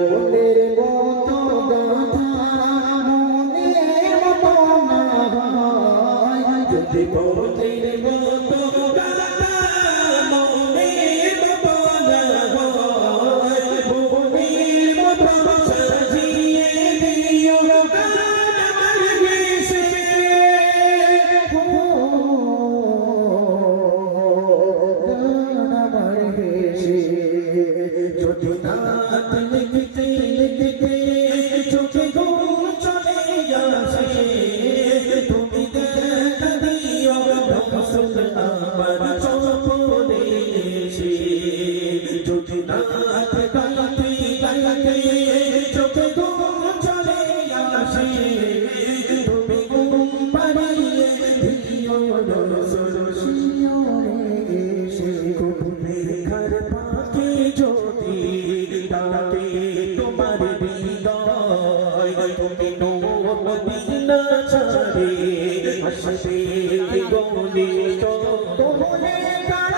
মনের মতো গাথা মনের মতো না হয় যদি পথের गोली तो तुमने करा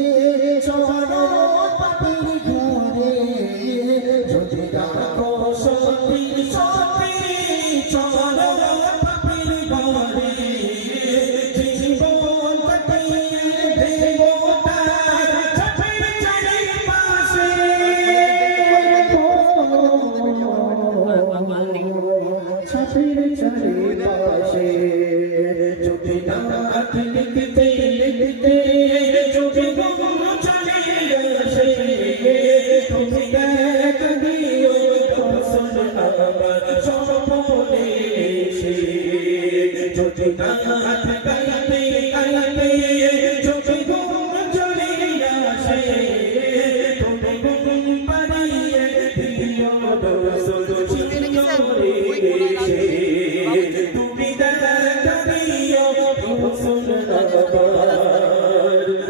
ভালোবাসে যদি না ঠিক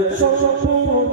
双双双双，